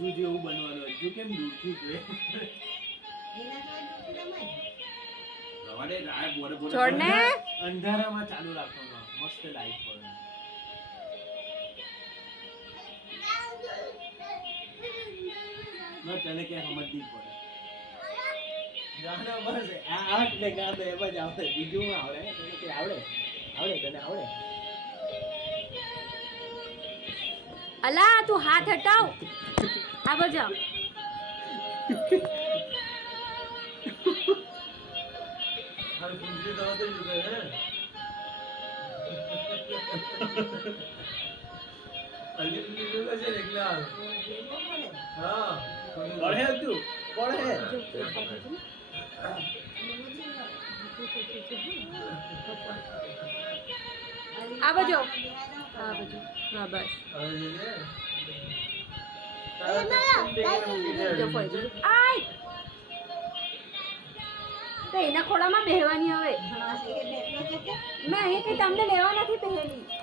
અજ્જુ જેવું બનવાનું. અજ્જુ કેમ દૂરથી જોયે છોડને અંધારામાં ચાલુ રાખવાનો. મસ્ત લાઈટ પડે. ના તને કે સમજ નહીં પડે. ગાના બસ આ આઠ ને ગાતો એમ જ આવડે. બીજું આવડે તને કે આવડે તને આવડે. અલા તું હાથ હટાવ આ બાજુ હર ગુંજી દવા તો જુદે હે. અલી બીજું તો છે એકલા. હા પડે તું પડે. આ બાજુ હા બસ જો ફોઈ આય તો એના ખોળામાં બેહવાની હવે મેં અહીં કઈ તમને લેવા નથી પહેલી.